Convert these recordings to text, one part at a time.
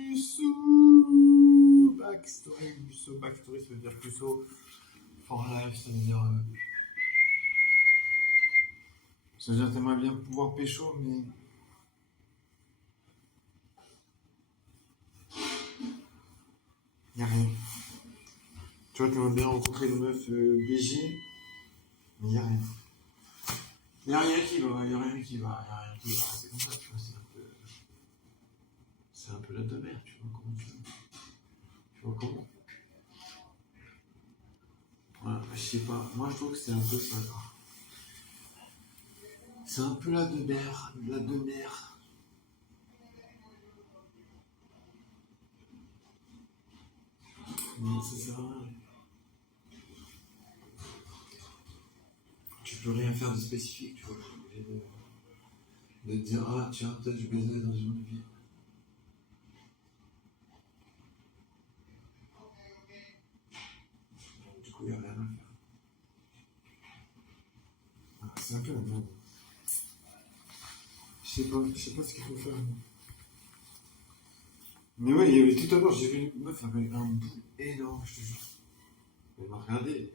Musso backstory, Musso backstory, ça veut dire Musso for life, ça veut dire. Ça veut dire t'aimerais bien pouvoir pécho, mais. Y'a rien. Tu vois, t'aimerais bien rencontrer une meuf BG, mais y'a rien. Y'a rien qui va, y'a rien qui va, y'a rien qui va. C'est comme ça, tu vois, c'est un peu la demeure, tu vois, comment tu vois comment. Ouais, je sais pas, moi je trouve que c'est un peu ça, quoi. C'est un peu la demeure, la demeure. Non, ça sert à rien. Tu peux rien faire de spécifique, tu vois. De te dire, ah tiens, peut-être je baiserai dans une autre vie. Du coup, il n'y a rien à faire. Ah, c'est un peu la merde. Je sais pas ce qu'il faut faire. Mais ouais, il y avait tout à l'heure, j'ai vu une meuf avec un bout énorme, je te jure. Elle m'a regardé,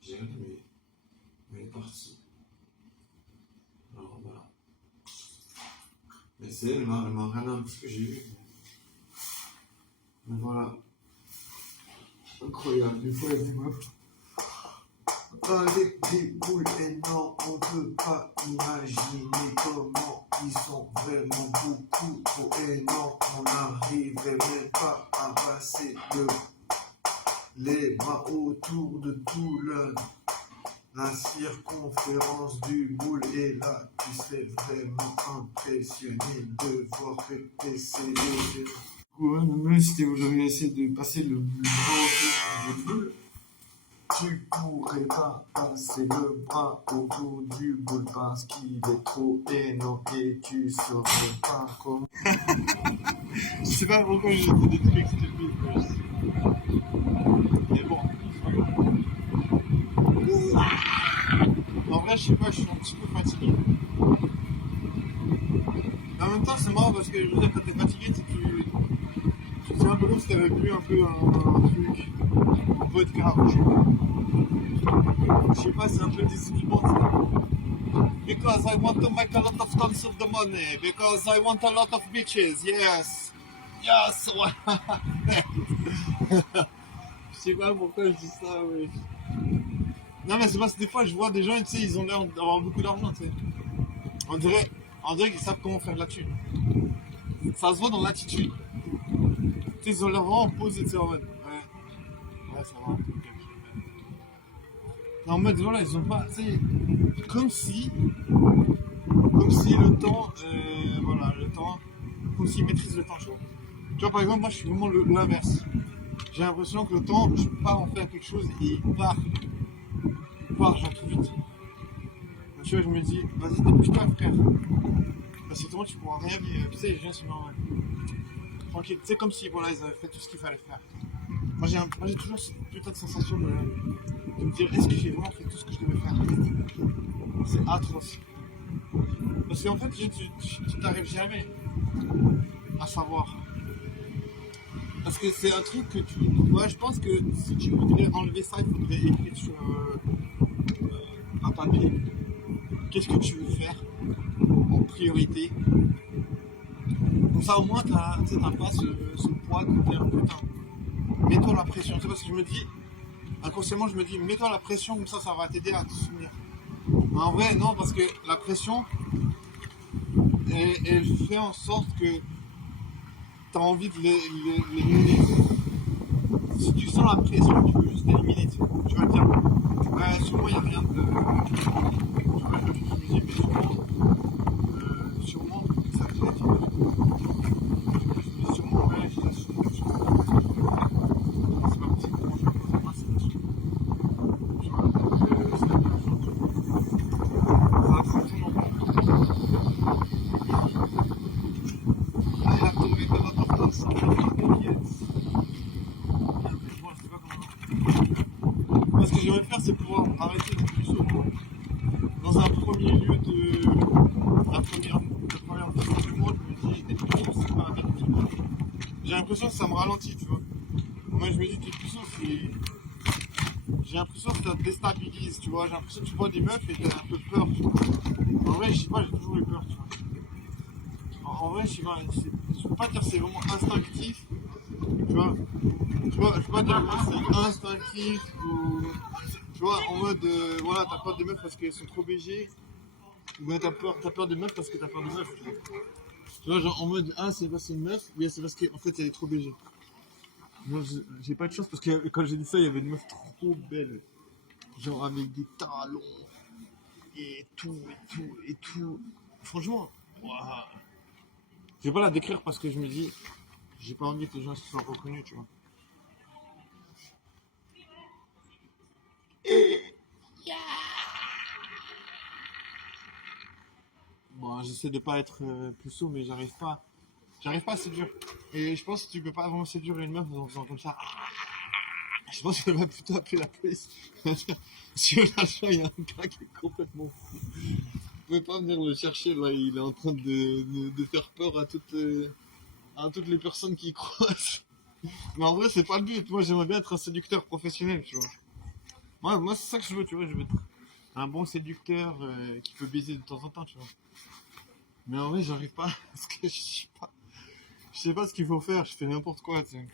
j'ai regardé, mais elle est partie. Alors voilà. Mais c'est elle, elle m'a regardé un petit peu, j'ai vu. Mais voilà. Incroyable, des fois il y a des meufs. Avec des boules énormes, on peut pas imaginer comment ils sont vraiment beaucoup trop énormes. On n'arriverait même pas à passer les bras autour de tout la circonférence du boule. Et là, tu serais vraiment impressionné de voir péter ces deux. Ouais, même si vous avez essayé de passer le bras autour du boule, tu pourrais pas passer le bras autour du boule parce qu'il est trop énorme et tu saurais pas comment. Je sais pas pourquoi j'ai fait des trucs stupides. Mais bon, en vrai, je sais pas, je suis un petit peu fatigué. Mais en même temps, c'est marrant parce que je veux dire, quand t'es fatigué, c'est un peu comme si t'avais bu un peu un truc, un peu de grave. Je sais pas, c'est un peu déséquilibrant. Because I want to make a lot of tons of the money. Because I want a lot of bitches. Yes. Yes. Je sais pas pourquoi je dis ça, oui. Non, mais c'est parce que des fois, je vois des gens, tu sais, ils ont l'air d'avoir beaucoup d'argent, tu sais. On dirait qu'ils savent comment faire de la thune. Ça se voit dans l'attitude. Tu sais, ils ont l'air vraiment posés, tu sais, en mode. Ouais, ça va. En mode, voilà, ils ont pas, tu sais, comme si le temps, voilà, le temps, comme s'ils maîtrisent le temps, tu vois. Tu vois, par exemple, moi, je suis vraiment l'inverse. J'ai l'impression que le temps, je pars en faire quelque chose et il part genre trop vite. Donc, tu vois, je me dis, vas-y, dépêche-toi, frère. Parce que toi, tu pourras rien vivre. Tu sais, les gens sont tranquille. Tu sais, comme si, voilà, ils avaient fait tout ce qu'il fallait faire. Moi, j'ai toujours cette putain de sensation de me dire, est-ce que j'ai vraiment fait tout ce que je devais faire? C'est atroce. Parce qu'en fait, tu t'arrives jamais à savoir. Parce que c'est un truc que tu... Ouais, je pense que si tu voudrais enlever ça, il faudrait écrire sur un papier. Qu'est-ce que tu veux faire en priorité? Comme ça, au moins, t'as pas ce poids de dire, putain, mets-toi la pression. C'est parce que je me dis, inconsciemment, je me dis, mets-toi la pression, comme ça va t'aider à te souvenir. Mais en vrai, non, parce que la pression, elle fait en sorte que tu as envie de l'éliminer. Si tu sens la pression, tu veux juste l'éliminer. Tu vas te dire, ouais, sur moi, il n'y a rien de. Tu vois, je me dis, mais sûrement, ça te fait. Sûrement, ouais, je l'assume. C'est pas possible, comment je vais faire passer là-dessus. Tu vois, c'est la même chose. Ça va très longtemps. I have to make a lot of noise so moi, ce que j'aimerais faire, c'est pouvoir arrêter d'être plus saut. Dans un premier lieu la première fois du monde, je me dis, être plus saut, c'est pas un actif. j'ai l'impression que ça me ralentit, tu vois. Moi, je me dis, t'es puceau, j'ai l'impression que ça te déstabilise, tu vois. J'ai l'impression que tu vois des meufs et t'as un peu peur, tu vois. En vrai, je sais pas, j'ai toujours eu peur, tu vois. En vrai, je sais pas, je peux pas dire que c'est vraiment instinctif, tu vois. Je peux pas dire que c'est instinctif ou, tu vois, en mode, voilà, t'as peur des meufs parce qu'elles sont trop BG, ou bien t'as peur des meufs parce que t'as peur des meufs, tu vois. Tu vois, genre en mode, ah, c'est parce que c'est une meuf, ou bien c'est parce qu'en fait elle est trop BG. Moi, j'ai pas de chance parce que quand j'ai dit ça, il y avait une meuf trop belle. Genre avec des talons et tout, et tout, et tout. Franchement, waouh. Je vais pas la décrire parce que je me dis, j'ai pas envie que les gens se soient reconnus, tu vois. Bon, j'essaie de pas être puceau, mais j'arrive pas. J'arrive pas à séduire. Et je pense que tu peux pas vraiment séduire une meuf en faisant comme ça. Je pense qu'elle va plutôt appeler la police. Sur l'achat, il y a un gars qui est complètement fou. Vous pouvez pas venir le chercher là, il est en train de faire peur à toutes les personnes qui y croisent. Mais en vrai, c'est pas le but. Moi, j'aimerais bien être un séducteur professionnel, tu vois. Moi c'est ça que je veux, tu vois. Je veux être un bon séducteur qui peut baiser de temps en temps, tu vois. Mais en vrai, j'arrive pas parce que je sais pas ce qu'il faut faire. Je fais n'importe quoi, tu sais.